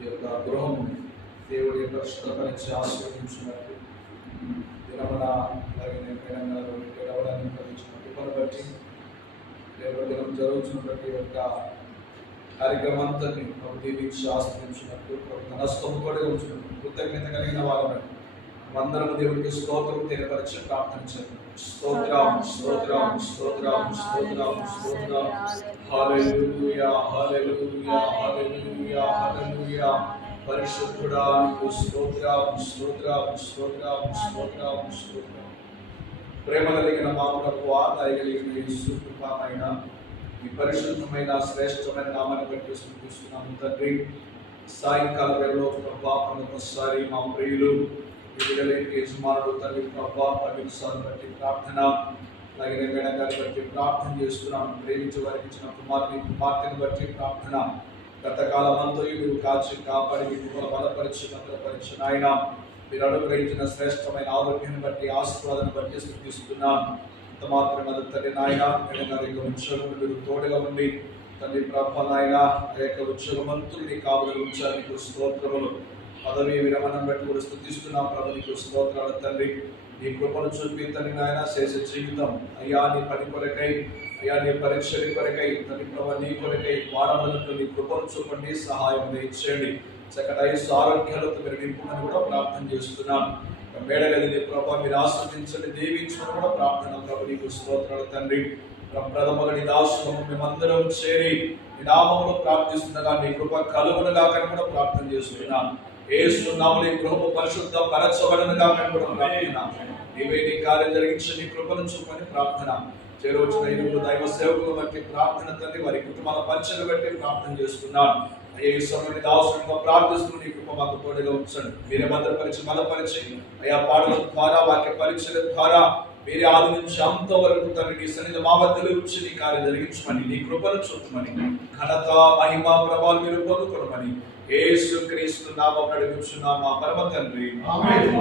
ఈ యొక్క గృహం దేవుడి పరిశుద్ధపరిచి ఆశీర్వదించినట్టు దినమున అలాగే తెలంగాణలో రావడానికి కలిగించిన కృపను బట్టి రేపు దినం జరుగుతున్న ప్రతి ఒక్క కార్యక్రమాంతాన్ని ప్రభు దీవించి ఆశ్రయించినట్టు ప్రభు నష్టం కూడా ఉంచినట్టు కృతజ్ఞత కలిగిన వాళ్ళని అందరం దేవుడికి స్తోత్రం తెలియపరిచి ప్రార్థించండి. స్తోత్రం స్తోత్రం స్తోత్రం స్తోత్రం స్తోత్రం హల్లెలూయా హల్లెలూయా హల్లెలూయా హల్లెలూయా. పరిశుద్ధుడా నీకు స్తోత్రం స్తోత్రం స్తోత్రం స్తోత్రం స్తోత్రం. ప్రేమ కలిగిన మా ప్రభువా, దయగలిగిన యేసు కృపమైన ఈ పరిశుద్ధమైన శ్రేష్టమైన నామాన్ని బట్టి స్తుతిస్తున్నాము తండ్రి. సాయంకాల వేళలో ప్రభా ఒకసారి మా ప్రియులు యజమానుడు తండ్రి ప్రభా పవిత్రాన్ని బట్టి ప్రార్థన, అలాగే మేడం గారిని బట్టి ప్రార్థన చేస్తున్నాను. ప్రేమించే వారికి ఇచ్చిన కుమార్తెను బట్టి ప్రార్థన. గత కాలమంతా నువ్వు కాచి కాపాడి మీకు బలపరిచి భద్రపరిచి నాయన మీరు అనుగ్రహించిన శ్రేష్టమైన ఆరోగ్యాన్ని బట్టి ఆశీర్వాదాన్ని బట్టి స్తుతిస్తున్నాను. అంత మాత్రమే తండ్రి నాయన మేడం గారి యొక్క ఉద్యోగం మీరు తోడుగా ఉండి తండ్రి ప్రభ నాయన ఆ యొక్క ఉద్యోగమంతుల్ని కావలి ఉంచారు. నీకు స్తోత్రములు. పదవి విరమణం బట్టి కూడా స్తుతిస్తున్నాం ప్రభు. నీకు స్తోత్రాలు తండ్రి. నీ కృపను చూపి తండ్రి నాయన శేష జీవితం అయ్యా నీ పని కొరకై, అయ్యా నీ పరీక్షల కొరకై తండ్రి ప్రభు నీ కొరకై వాడబడినట్టు నీ కృపను చూపండి, సహాయం దయచేయండి. చక్కటి ఆరోగ్యాలతో మీరు నింపుమని కూడా ప్రార్థన చేస్తున్నాను. మేడగది ప్రభు మీరు ఆస్వాదించండి, దీవించమని కూడా ప్రార్థన ప్రభు. నీకు స్తోత్రాలు తండ్రి. ప్రథమగని దాసులము మేమందరం చేరి నీ నామములో ప్రార్థిస్తుండగా నీ కృప కలుగునుగా కూడా ప్రార్థన చేస్తున్నాను. యేసు నామములో ఈ గృహము పరిశుద్ధ పరచబడునుగా కూడా ప్రార్థన. నీవే నీ కార్యం జరిగించి నీ కృపను చూపని ప్రార్థన. చేరవచ్చిన ఇరువురు దైవ సేవకులు బట్టి ప్రార్థన తండ్రి, వారి కుటుంబాల పరిచయం బట్టి ప్రార్థన చేస్తున్నాను. అయ్యా ఈ సమయంలో దాసులుగా ప్రార్థిస్తూ నీ కృప మాకు తోడుగా ఉంచండి. మీరే భద్రపరిచి బలపరిచి అయ్యా పాటల ద్వారా వాక్య పరిచయం ద్వారా మీరే ఆది నుంచి అంత వరకు తండ్రి నీ సన్నిధి మా మధ్యలో ఉంచి నీ కార్యం జరిగించమని, నీ కృపను చూపమని, ఘనత మహిమ ప్రభావాలు మీరు పొందుకోమని యేసు క్రీస్తు నామమున అడుగుచున్నాము మా పరమ తండ్రి. ఆమేన్.